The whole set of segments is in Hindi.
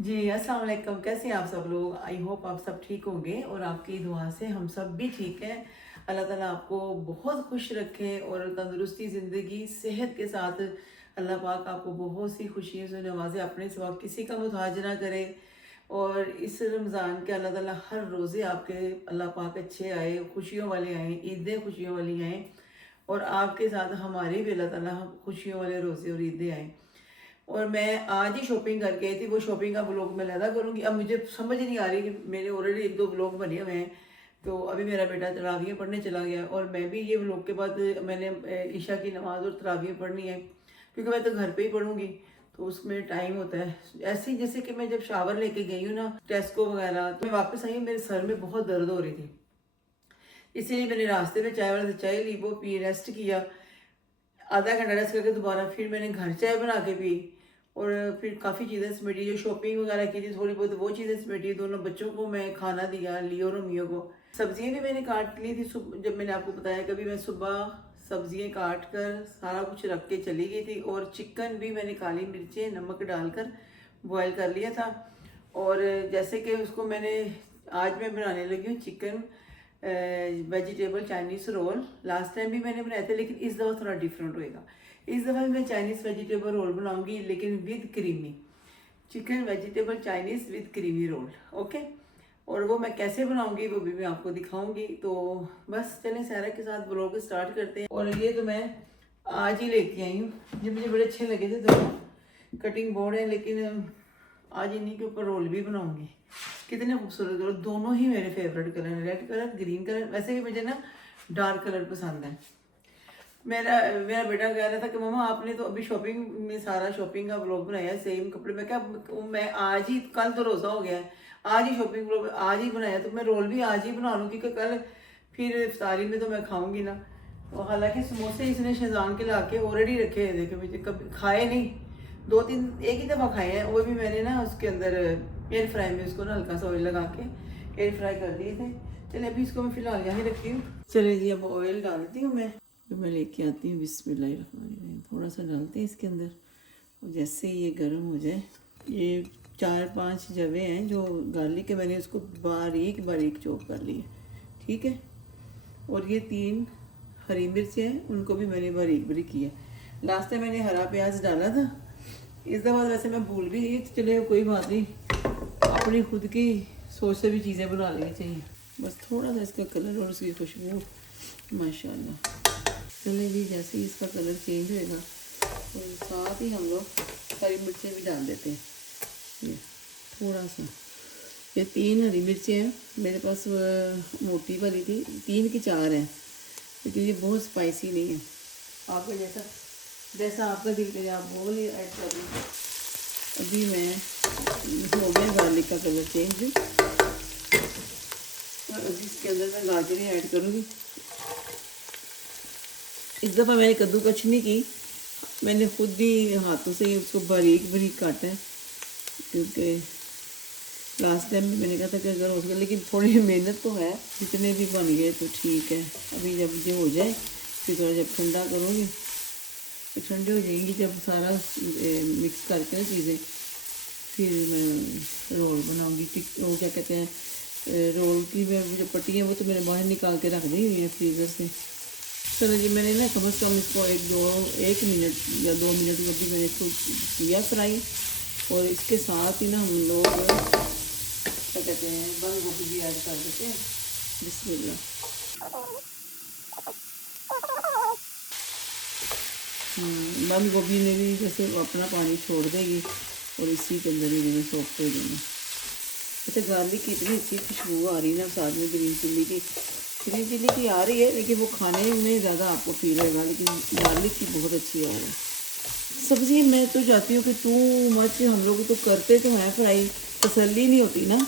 जी, अस्सलाम वालेकुम। कैसे हैं आप सब लोग? आई होप आप सब ठीक होंगे और आपकी दुआ से हम सब भी ठीक हैं। अल्लाह ताला आपको बहुत खुश रखे और तंदुरुस्ती ज़िंदगी सेहत के साथ अल्लाह पाक आपको बहुत सी खुशियों से नवाजे, अपने सिवा किसी का मुताज ना करे। और इस रमज़ान के अल्लाह ताला हर रोज़े आपके अल्लाह पाक अच्छे आए, खुशियों वाले आएँ, ईदें खुशियों वाली आएँ और आपके साथ हमारे भी अल्लाह ताला खुशियों वाले रोज़े और ईदें आएँ। और मैं आज ही शॉपिंग करके आई थी, वो शॉपिंग का व्लॉग मैं लगा करूँगी। अब मुझे समझ नहीं आ रही कि मेरे ऑलरेडी 1-2 व्लॉग बने हुए हैं। तो अभी मेरा बेटा तरावियाँ पढ़ने चला गया और मैं भी ये व्लॉग के बाद मैंने ईशा की नमाज़ और तरावियाँ पढ़नी है, क्योंकि मैं तो घर पे ही पढ़ूँगी, तो उसमें टाइम होता है। ऐसे ही जैसे कि मैं जब शावर लेके गई हूँ ना टेस्को वगैरह, तो मैं वापस आई हूँ, मेरे सर में बहुत दर्द हो रही थी। इसीलिए मैंने रास्ते में चाय वाले से चाय ली, वो पी, रेस्ट किया। आधा घंटा रेस्ट करके दोबारा फिर मैंने घर चाय बना के पी और फिर काफ़ी चीज़ें समेटी, जो शॉपिंग वगैरह की थी थोड़ी बहुत वो चीज़ें समेटी। दोनों बच्चों को मैं खाना दिया, लियो और मियो को। सब्जियां भी मैंने काट ली थी जब मैंने आपको बताया, कभी मैं सुबह सब्जियां काट कर सारा कुछ रख के चली गई थी। और चिकन भी मैंने काली मिर्चें नमक डालकर बॉयल कर लिया था। और जैसे कि उसको मैंने आज मैं बनाने लगी हूँ chicken vegetable Chinese roll. Last time भी मैंने बनाए थे, लेकिन इस दफ़ा थोड़ा डिफरेंट होएगा। इस दफ़ा मैं चाइनीज़ वेजिटेबल रोल बनाऊंगी, लेकिन with creamy chicken vegetable Chinese with creamy roll. Okay, और वो मैं कैसे बनाऊंगी वो भी मैं आपको दिखाऊंगी। तो बस चलें सारा के साथ ब्लॉग स्टार्ट करते हैं। और ये तो मैं आज ही लेके आई हूँ, ये मुझे बड़े अच्छे लगे थे दोनों। कटिंग बोर्ड है, लेकिन आज इन्हीं के ऊपर रोल भी बनाऊंगी। कितने खूबसूरत कलर, दोनों ही मेरे फेवरेट कलर हैं, रेड कलर ग्रीन कलर। वैसे भी मुझे ना डार्क कलर पसंद है। मेरा मेरा बेटा कह रहा था कि मम्मा आपने तो अभी शॉपिंग में सारा शॉपिंग का व्लॉग बनाया है, सेम कपड़े। मैं क्या, मैं आज ही, कल तो रोज़ा हो गया है, आज ही शॉपिंग व्लॉग आज ही बनाया, तो मैं रोल भी आज ही बना लूँ, क्योंकि कल फिर इफ्तारी में तो मैं खाऊंगी ना। तो हालांकि समोसे इसने शेजान के ला के ऑलरेडी रखे हैं, देखे मुझे कभी खाए नहीं। 2-3 एक ही दफ़ा खाए हैं, वो भी मैंने ना उसके अंदर एयर फ्राई में उसको ना हल्का सा ऑयल लगा के एयर फ्राई कर दिए थे। चलिए अभी इसको मैं फ़िलहाल यहाँ रखी हूँ। चलिए जी, अब ऑयल डालती हूँ मैं, जो मैं लेके आती हूँ। बिस्मिल्लाहिर्रहमानिर्रहीम। थोड़ा सा डालते हैं इसके अंदर, और जैसे ही ये गर्म हो जाए, ये 4-5 जवे हैं जो गार्लिक के, मैंने उसको बारीक बारीक चॉप कर लिए, ठीक है। और ये 3 हरी मिर्चें हैं, उनको भी मैंने बारीक बारीक किया। लास्ट टाइम मैंने हरा प्याज डाला था, इस दफ़ा वैसे मैं भूल भी गई। तो चले कोई बात नहीं, अपनी खुद की सोच से भी चीज़ें बना लेनी चाहिए। बस थोड़ा सा इसका कलर और उसकी खुशबू, माशाल्लाह। चले जी, जैसे ही इसका कलर चेंज होएगा तो साथ ही हम लोग हरी मिर्चें भी डाल देते हैं। ये थोड़ा सा, ये 3 हरी मिर्चें हैं मेरे पास, मोटी वाली थी, 3 की 4 हैं, लेकिन ये बहुत स्पाइसी नहीं है। आपका जैसा जैसा आपका दिल करे आप वो वाली ऐड कर लीजिए। अभी मैं, हो गया गार्लिक का कलर चेंज, और अभी इसके अंदर मैं गाजरें ऐड करूँगी। इस दफ़ा मैंने कद्दूकस नहीं की, मैंने खुद ही हाथों से उसको बारीक बारीक काटा है, क्योंकि लास्ट टाइम भी मैंने कहा था कि अगर हो सके, लेकिन थोड़ी मेहनत तो है। जितने भी बन गए तो ठीक है। अभी जब ये हो जाए फिर थोड़ा जब ठंडा करूँगी, तो ठंडी हो जाएंगी जब सारा मिक्स करके ना चीज़ें, फिर मैं रोल बनाऊँगी। वो क्या कहते हैं, रोल की मैं जो पट्टी है वो तो मैंने बाहर निकाल के रख दी हुई है फ्रीज़र से। चलो जी, मैंने ना कम से कम इसको 1 मिनट या 2 मिनट अभी मैंने इसको किया फ्राई। और इसके साथ ही ना हम लोग क्या कहते हैं, बंद गोभी भी ऐड कर देते हैं। बिस्मिल्लाह। बंद गोभी ने भी जैसे अपना पानी छोड़ देगी और इसी के अंदर ही मैंने सॉफ्ट हो जाना। अच्छा, गार्लिक की इतनी अच्छी खुशबू आ रही है ना, साथ में ग्रीन चिल्ली की आ रही है, लेकिन वो खाने में ज़्यादा आपको फील होगा, लेकिन गार्लिक की बहुत अच्छी आ रही है। सब्ज़ी मैं तो चाहती हूँ कि टू मच, हम लोग तो करते तो हैं फ्राई, तसल्ली नहीं होती ना,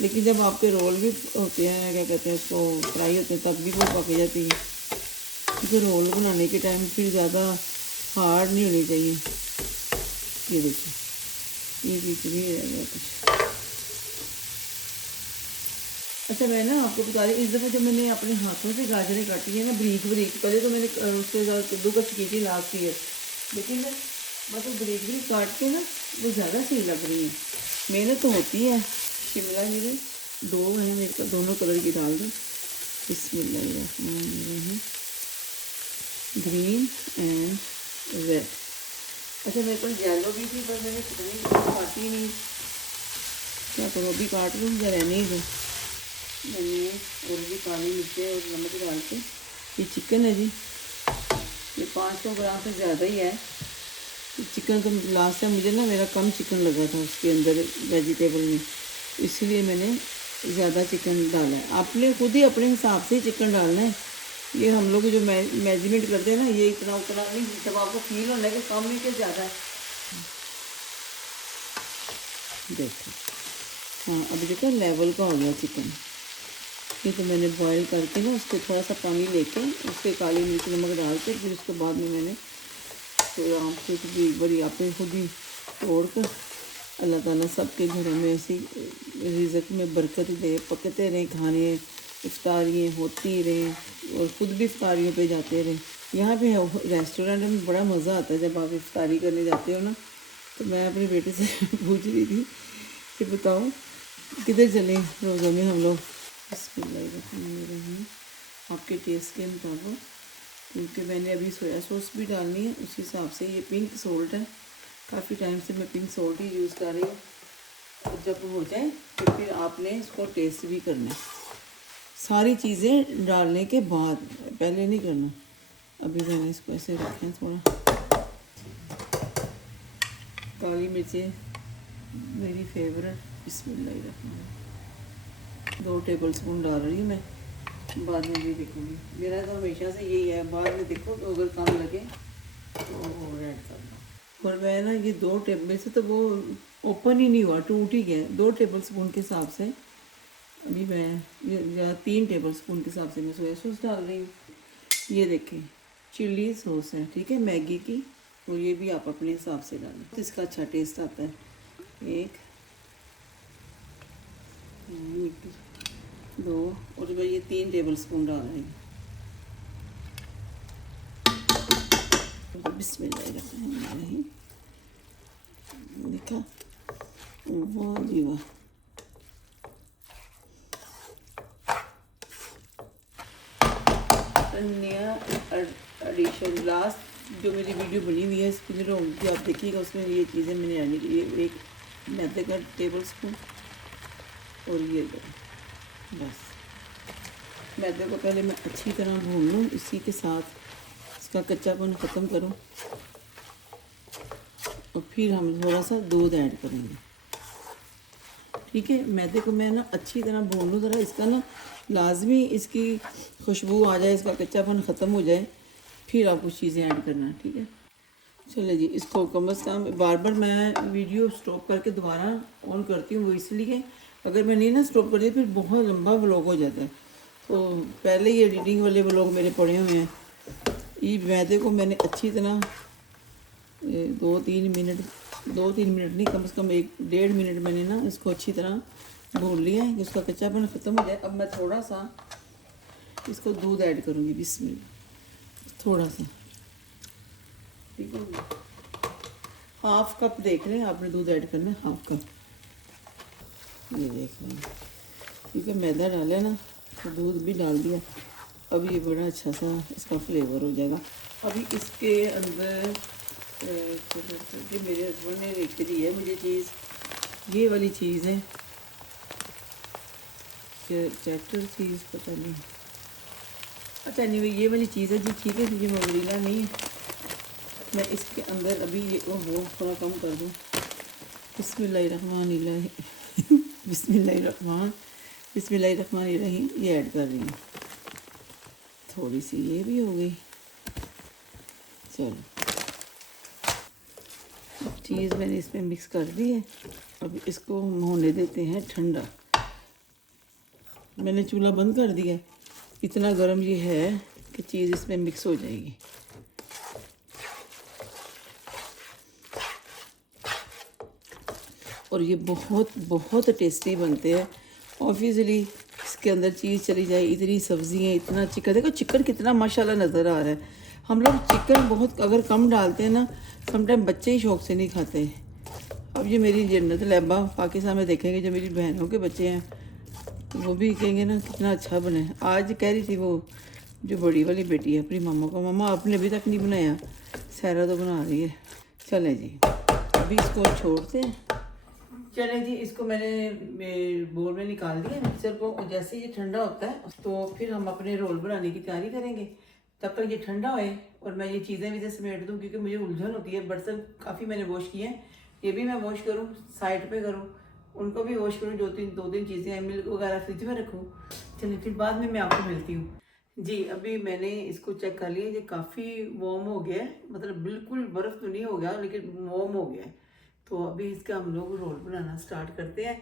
लेकिन जब आपके रोल भी होते हैं, क्या कहते हैं उसको, फ्राई होते हैं, तब भी वो पक जाती है। क्योंकि रोल बनाने के टाइम फिर ज़्यादा हार्ड नहीं होनी चाहिए। ये देखिए, ये बीच में रह गया कुछ। अच्छा, मैं ना आपको बता रही, इस दफ़ा जब मैंने अपने हाथों से गाजरें काटी है ना, बारीक बारीक, पहले तो मैंने उसके साथ कद्दूकस की थी लास्ट ईयर, लेकिन मतलब बरीक बरीक काट के ना वो ज़्यादा सही लग रही है। मेहनत तो होती है। शिमला मिर्च 2 हैं मेरे पास, दोनों कलर की डाल दूँ। बिस्मिल्लाहिर्रहमानिर्रहीम। Green and red. अच्छा मेरे पास येलो भी थी पर मैंने काटी नहीं, क्या करूँ, अभी काट लूँ या रहने ही दूँ। मैंने ऑलरेडी काली मिर्चें और नमक डाल के, ये चिकन है जी, ये 500 ग्राम से ज़्यादा ही है। चिकन तो लास्ट टाइम मुझे ना मेरा कम चिकन लगा था उसके अंदर वेजिटेबल में, इसलिए मैंने ज़्यादा चिकन डाला है। आपने खुद ही अपने हिसाब से ही चिकन डालना है। ये हम लोग जो मेजरमेंट करते हैं ना, ये इतना उतना नहीं, जब आपको फील होना है कि कम है कि ज़्यादा है। देखो, हाँ अभी देखो लेवल का हो गया चिकन। ये तो मैंने बॉईल करके ना उसको थोड़ा सा पानी लेके उसके काली मिर्च नमक डाल के फिर उसके बाद में मैंने तो आराम से बड़ी आपने खुद ही तोड़ कर, अल्लाह ताला सबके घरों में ऐसी रिज़्क़ में बरकत दे, पकते रहें खाने, इफ्तारियाँ होती रहें और ख़ुद भी इफ्तारियों पे जाते रहें। यहाँ पे रेस्टोरेंट में बड़ा मज़ा आता है जब आप इफ्तारी करने जाते हो ना। तो मैं अपने बेटे से पूछ रही थी कि बताओ किधर चलें रोज़ों में हम लोग। बिस्मिल्लाहिर्रहमानिर्रहीम। आपके टेस्ट के मुताबिक, क्योंकि मैंने अभी सोया सॉस भी डालनी है उस हिसाब से। ये पिंक सॉल्ट है, काफ़ी टाइम से मैं पिंक सॉल्ट ही यूज़ कर रही हूँ। और जब हो जाए तो फिर आपने इसको टेस्ट भी करना है, सारी चीज़ें डालने के बाद, पहले नहीं करना। अभी मैंने इसको ऐसे रखें थोड़ा। काली मिर्चें मेरी फेवरेट, बिस्मिल्लाहिर्रहमानिर्रहीम 2 टेबल स्पून डाल रही हूँ मैं, बाद में भी देखूँगी। मेरा तो हमेशा से यही है, बाद में देखो तो अगर कम लगे तो ऐड करना। और मैं ना ये 2 टेबल से तो वो ओपन ही नहीं हुआ, टूट ही गया। 2 टेबल स्पून के हिसाब से अभी मैं या 3 टेबल स्पून के हिसाब से मैं सोया सॉस डाल रही हूँ। ये देखें चिल्ली सॉस है, ठीक है, मैगी की, और ये भी आप अपने हिसाब से डालें, इसका अच्छा टेस्ट आता है। 1 2 और मैं ये 3 टेबल स्पून डाल रही हूँ। बिस्मिल्लाहिर्रहमानिर्रहीम। देखा, वाह जी वाह। नया एडिशन, लास्ट जो मेरी वीडियो बनी हुई है इसकी जो होगी आप देखिएगा, उसमें ये चीज़ें मैंने ऐड की है। 1 मैदे का टेबल स्पून और ये बस। मैदे को पहले मैं अच्छी तरह भून लूँ, इसी के साथ इसका कच्चापन ख़त्म करूँ और फिर हम थोड़ा सा दूध ऐड करेंगे, ठीक है। मैदे को मैं ना अच्छी तरह भून लूँ ज़रा, इसका ना लाजमी इसकी खुशबू आ जाए, इसका कच्चापन ख़त्म हो जाए, फिर आप कुछ चीज़ें ऐड करना, ठीक है। चलिए जी, इसको कम अज़ कम बार बार मैं वीडियो स्टॉप करके दोबारा ऑन करती हूँ, वो इसलिए अगर मैं नहीं ना स्टॉप करती फिर बहुत लंबा व्लॉग हो जाता है। तो पहले ही एडिटिंग वाले व्लॉग मेरे पड़े हुए हैं। ये मैदे को मैंने अच्छी तरह 2-3 मिनट नहीं, कम से कम 1-1.5 मिनट मैंने ना इसको अच्छी तरह भून लिया है कि उसका कच्चापन ख़त्म हो जाए। अब मैं थोड़ा सा इसको दूध ऐड करूँगी, बिस्मिल्लाह, थोड़ा सा, ठीक है। 1/2 कप देख लें आपने दूध ऐड करना है, 1/2 कप, ये देख लें, ठीक है। मैदा डाला ना तो दूध भी डाल दिया, अब ये बड़ा अच्छा सा इसका फ्लेवर हो जाएगा। अभी इसके अंदर मेरे हस्बैंड ने लेके दी है मुझे चीज़, ये वाली चीज़ है, चैटर चीज़, पता नहीं, अच्छा नहीं ये वाली चीज़ है जी, ठीक है। ये मोज़रेला नहीं है। मैं इसके अंदर अभी ये वो थोड़ा कम कर दूँ। बिस्मिल्लाहिर्रहमानिर्रहीम ये ऐड कर रही हूँ। थोड़ी सी ये भी हो गई। चलो चीज़ मैंने इसमें मिक्स कर दी है, अब इसको होने देते हैं ठंडा। मैंने चूल्हा बंद कर दिया है, इतना गर्म ये है कि चीज़ इसमें मिक्स हो जाएगी। और ये बहुत बहुत टेस्टी बनते हैं। ऑब्वियसली इसके अंदर चीज़ चली जाए, इतनी सब्ज़ी है, इतना चिकन, देखो चिकन कितना माशाल्लाह नज़र आ रहा है। हम लोग चिकन बहुत अगर कम डालते हैं ना, समटाइम बच्चे ही शौक से नहीं खाते। अब ये मेरी जन्नत लैबा पाकिस्तान में देखेंगे, जो मेरी बहनों के बच्चे हैं तो वो भी कहेंगे ना कितना अच्छा बना है। आज कह रही थी वो जो बड़ी वाली बेटी है अपनी मामा को, मामा आपने अभी तक नहीं बनाया, सहरा तो बना रही है। चले जी अभी इसको छोड़ते हैं। चले जी, इसको मैंने बोल में निकाल दिया मिक्सर को, और जैसे ये ठंडा होता है तो फिर हम अपने रोल बनाने की तैयारी करेंगे। तब तक ये ठंडा होए और मैं ये चीज़ें भी समेट दूँ, क्योंकि मुझे उलझन होती है। बर्तन काफ़ी मैंने वॉश किए हैं, ये भी मैं वॉश करूँ, साइड पे करूँ, उनको भी वॉश करूँ, दो तीन चीज़ें मिल्क वगैरह फ्रिज में रखूँ। चलिए फिर बाद में मैं आपको मिलती हूँ जी। अभी मैंने इसको चेक कर लिया, ये काफ़ी वार्म हो गया है, मतलब बिल्कुल बर्फ़ तो नहीं हो गया लेकिन वार्म हो गया है। तो अभी इसका हम लोग रोल बनाना स्टार्ट करते हैं,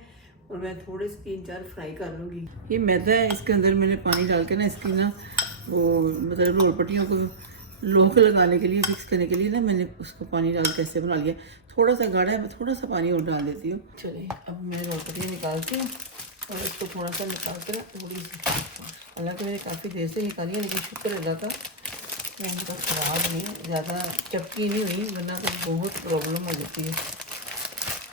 और मैं थोड़े से 3-4 फ्राई कर लूँगी। ये मैदा है, इसके अंदर मैंने पानी डाल के ना इसकी ना वो मतलब रोल पट्टियों को लोह लगाने के लिए, फिक्स करने के लिए ना मैंने उसको पानी डाल के ऐसे बना लिया। थोड़ा सा गाढ़ा है, मैं थोड़ा सा पानी और डाल देती हूँ। चलिए अब मैं रोल पट्टियाँ निकालती हूँ और इसको थोड़ा सा निकाल कर थोड़ी सी, हालांकि मैंने काफ़ी देर से निकाली है, लेकिन शुक्र अल्लाह का इनका ख़राब नहीं, ज़्यादा चपकी नहीं हुई, वरना तो बहुत प्रॉब्लम हो जाती है।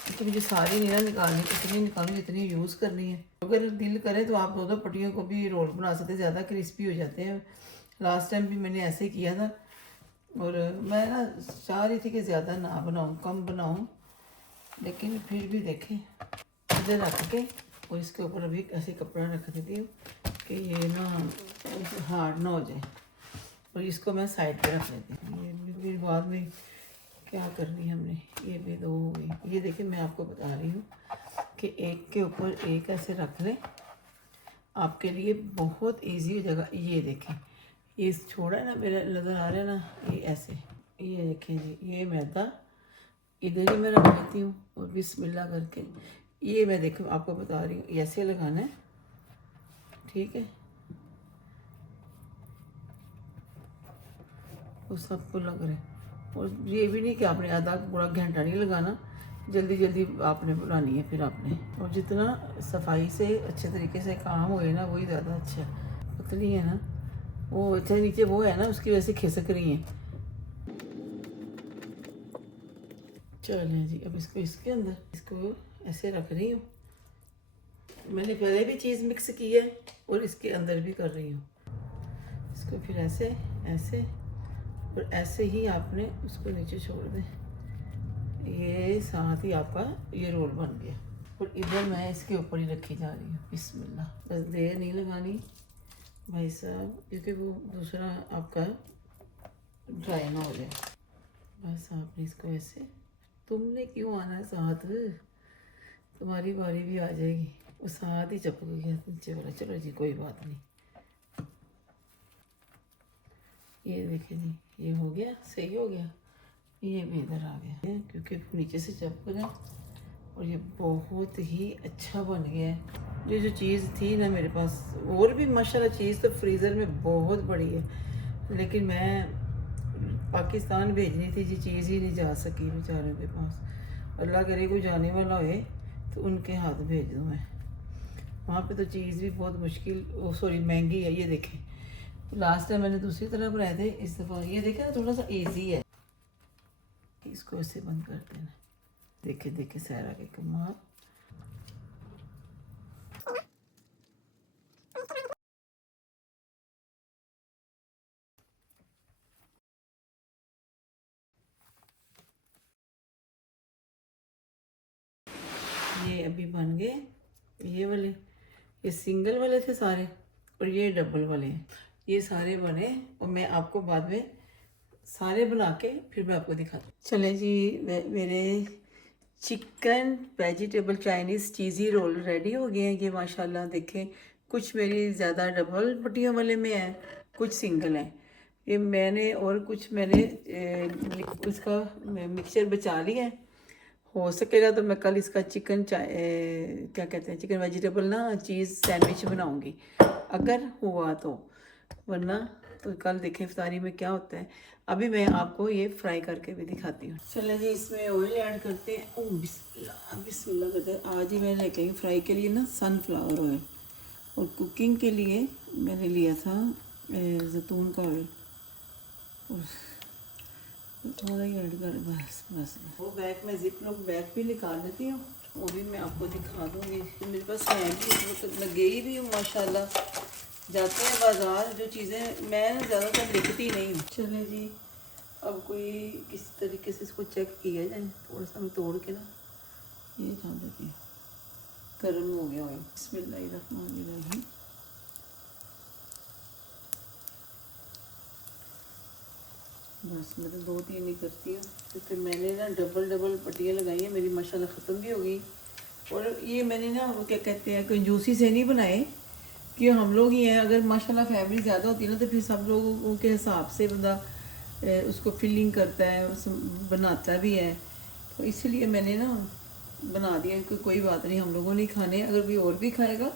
तो मुझे सारी नहीं ना निकालनी, इतनी निकालूँ जितनी यूज़ करनी है। अगर दिल करे तो आप दो पट्टियों को भी रोल बना सकते, ज़्यादा क्रिस्पी हो जाते हैं। लास्ट टाइम भी मैंने ऐसे किया था, और मैं ना चाह रही थी कि ज़्यादा ना बनाऊँ, कम बनाऊँ, लेकिन फिर भी देखें इधर रख के, और इसके ऊपर अभी ऐसे कपड़ा रख देती हूँ कि ये ना हार्ड ना हो जाए, और इसको मैं साइड पे रख लेती हूँ। ये फिर बाद में क्या करनी है हमने, ये भी दो हो गई। ये देखिए मैं आपको बता रही हूँ कि एक के ऊपर एक ऐसे रख लें, आपके लिए बहुत इजी हो जाएगा। ये देखें, ये छोड़ा है ना मेरा, नज़र आ रहा है ना, ये ऐसे, ये देखें जी, ये मैदा इधर ही मैं रख लेती हूँ, और बिस्मिल्लाह करके ये मैं देखो आपको बता रही हूँ, ऐसे लगाना है, ठीक है। वो सबको लग रहा है, और ये भी नहीं कि आपने आधा पूरा घंटा नहीं लगाना, जल्दी जल्दी आपने बनानी है फिर आपने। और जितना सफाई से अच्छे तरीके से काम होए ना, वही ज़्यादा अच्छा है। पतली है ना वो, अच्छा नीचे वो है ना, उसकी वजह से खिसक रही हैं। चलें जी, अब इसको इसके अंदर इसको ऐसे रख रही हूँ। मैंने पहले भी चीज़ मिक्स की है और इसके अंदर भी कर रही हूँ। इसको फिर ऐसे ऐसे और ऐसे ही आपने उसको नीचे छोड़ दें। ये साथ ही आपका ये रोल बन गया, और इधर मैं इसके ऊपर ही रखी जा रही हूँ। बिस्मिल्लाह, बस देर नहीं लगानी भाई साहब, क्योंकि वो दूसरा आपका ड्राई ना हो जाए। बस आपने इसको ऐसे, तुमने क्यों आना है साथ, तुम्हारी बारी भी आ जाएगी। वो साथ ही चपक गया नीचे वाला। चलो जी कोई बात नहीं, ये देखिए जी, ये हो गया, सही हो गया। ये भी इधर आ गया, क्योंकि नीचे से चपक रहा, और ये बहुत ही अच्छा बन गया है। जो चीज़ थी ना मेरे पास, और भी माशाल्लाह चीज़ तो फ्रीज़र में बहुत बड़ी है, लेकिन मैं पाकिस्तान भेजनी थी जी, चीज़ ही नहीं जा सकी बेचारों के पास। अल्लाह करे कोई जाने वाला होए तो उनके हाथ भेज दूँ मैं। वहाँ पे तो चीज़ भी बहुत मुश्किल, ओ सॉरी महंगी है। ये देखें, लास्ट टाइम मैंने दूसरी तरह बनाए थे, इस दफ़ा ये देखें ना थोड़ा सा इजी है। इसको ऐसे बंद कर देना। देखे देखे सहरा के कमाल। ये अभी बन गए, ये वाले, ये सिंगल वाले थे सारे, और ये डबल वाले हैं। ये सारे बने, और मैं आपको बाद में सारे बना के फिर मैं आपको दिखाती हूँ। चले जी, मेरे चिकन वेजिटेबल चाइनीज़ चीज़ी रोल रेडी हो गए हैं। ये माशाल्लाह देखें, कुछ मेरी ज़्यादा डबल पट्टियों वाले में है, कुछ सिंगल है। ये मैंने और कुछ मैंने उसका मिक्सचर बचा लिया है। हो सकेगा तो मैं कल इसका चिकन क्या कहते हैं, चिकन वेजिटेबल ना चीज़ सैंडविच बनाऊंगी, अगर हुआ तो, वरना तो कल देखें इफ्तारी में क्या होता है। अभी मैं आपको ये फ्राई करके भी दिखाती हूँ। चलिए जी, इसमें ऑयल ऐड करते हैं। ओह बिस्मिल्लाह बिस्मिल्लाह करते हैं। आज ही मैं लेके आई फ्राई के लिए ना सनफ्लावर ऑयल, और कुकिंग के लिए मैंने लिया था जैतून का ऑयल। थोड़ा ही ऐड कर, बस बस। वो बैग में जिप लॉक बैग भी निकाल लेती हूँ, वो भी मैं आपको दिखा दूँगी। मेरे पास है भी, इस वक्त मैं गई भी हूँ माशाल्लाह। जाते हैं बाज़ार, जो चीज़ें मैं ना ज़्यादातर लिखती नहीं हूँ। चले जी, अब कोई किस तरीके से इसको चेक किया जाए। थोड़ा सा मैं तोड़ के ना ये डाल देती हूँ। गर्म हो गया ऑयल। बिस्मिल्लाहिर्रहमानिर्रहीम। बस मैं तो 2-3 ही करती हूँ, क्योंकि मैंने ना डबल पट्टियाँ लगाई हैं, मेरी माशाल्लाह ख़त्म भी हो गई। और ये मैंने ना वो क्या कहते हैं, कंजूसी से नहीं बनाए, कि हम लोग ही हैं। अगर माशाल्लाह फैमिली ज़्यादा होती है ना, तो फिर सब लोगों के हिसाब से बंदा उसको फिलिंग करता है, उस बनाता भी है। तो इसलिए मैंने ना बना दिया कि कोई बात नहीं, हम लोगों ने खाने, अगर कोई और भी खाएगा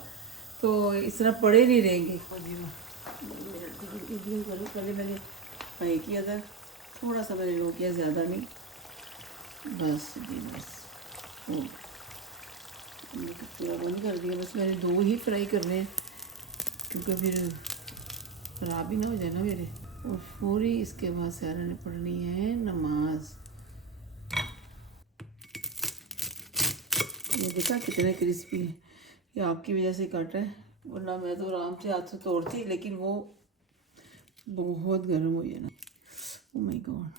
तो इस तरह पड़े नहीं रहेंगे। पहले मैंने फ्राई किया था, थोड़ा सा मैंने लो किया, ज़्यादा नहीं। बस जी बस पूरा बंद कर दिया। बस मैंने 2 ही फ्राई करने हैं, क्योंकि फिर ख़राब ही ना हो जाए ना मेरे। और पूरी इसके बाद सारा ने पढ़नी है नमाज। ये देखा कितने क्रिस्पी है, ये आपकी वजह से कट है, वरना मैं तो आराम से हाथ से तोड़ती, लेकिन वो बहुत गर्म हुई है ना। ओ माय गॉड,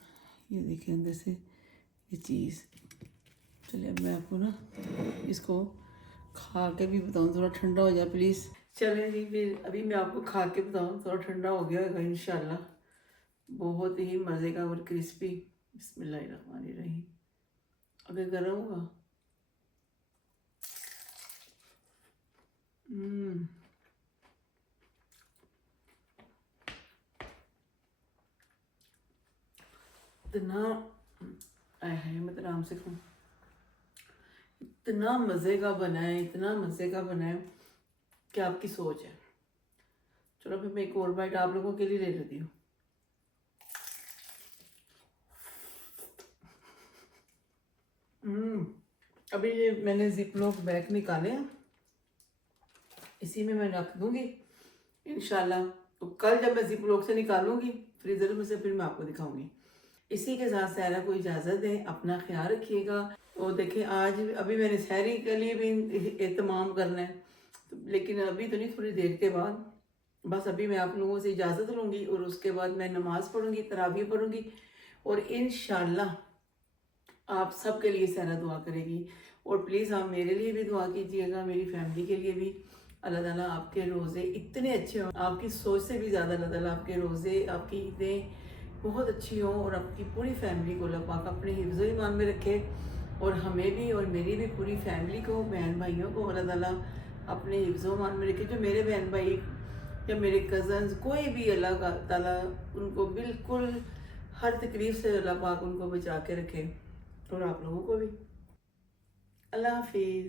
ये देखिए अंदर से ये चीज़। चलिए अब मैं आपको ना इसको खा के भी बताऊँ, थोड़ा ठंडा हो जाए प्लीज़। चलिए जी, फिर अभी मैं आपको खा के बताऊँ, थोड़ा ठंडा हो गया होगा इंशाल्लाह। बहुत ही मज़े का और क्रिस्पी। बिस्मिल्लाहिर्रहमानिर्रहीम। अगर गर्म होगा, इतना आए है, मैं तो आराम से खाऊँ, इतना मज़े का बना है, इतना मज़े का बना है कि आपकी सोच है। चलो फिर मैं एक और बाइट आप लोगों के लिए ले लेती हूँ। अभी ये मैंने जिप लॉक बैग निकाले हैं, इसी में मैं रख दूंगी इंशाल्लाह। तो कल जब मैं जिप लॉक से निकालूंगी फ्रीज़र में से, फिर मैं आपको दिखाऊंगी। इसी के साथ सारा को इजाज़त है, अपना ख्याल रखिएगा। और देखिए आज अभी मैंने सहरी के लिए भी एहतमाम करना है, तो लेकिन अभी तो नहीं, थोड़ी देर के बाद। बस अभी मैं आप लोगों से इजाज़त लूँगी, और उसके बाद मैं नमाज़ पढ़ूँगी, तरावी पढ़ूँगी, और इंशाल्लाह आप सब के लिए सारा दुआ करेगी। और प्लीज़ आप मेरे लिए भी दुआ कीजिएगा, मेरी फैमिली के लिए भी। अल्लाह ताला आपके रोज़े इतने अच्छे हों, आपकी सोच से भी ज़्यादा अल्लाह ताला आपके रोज़े, आपकी ईदें बहुत अच्छी हों, और आपकी पूरी फैमिली को अल्लाह पाक अपने हिफ्ज़ ईमान में रखे। और हमें भी और मेरी भी पूरी फैमिली को, बहन भाइयों को अल्लाह ताला अपने हिफ्ज़ ईमान में रखे। जो मेरे बहन भाई या मेरे कज़न्स कोई भी, अल्लाह ताला उनको बिल्कुल हर तकलीफ़ से अल्लाह पाक उनको बचा के रखे, और आप लोगों को भी। अल्लाह हाफिज़।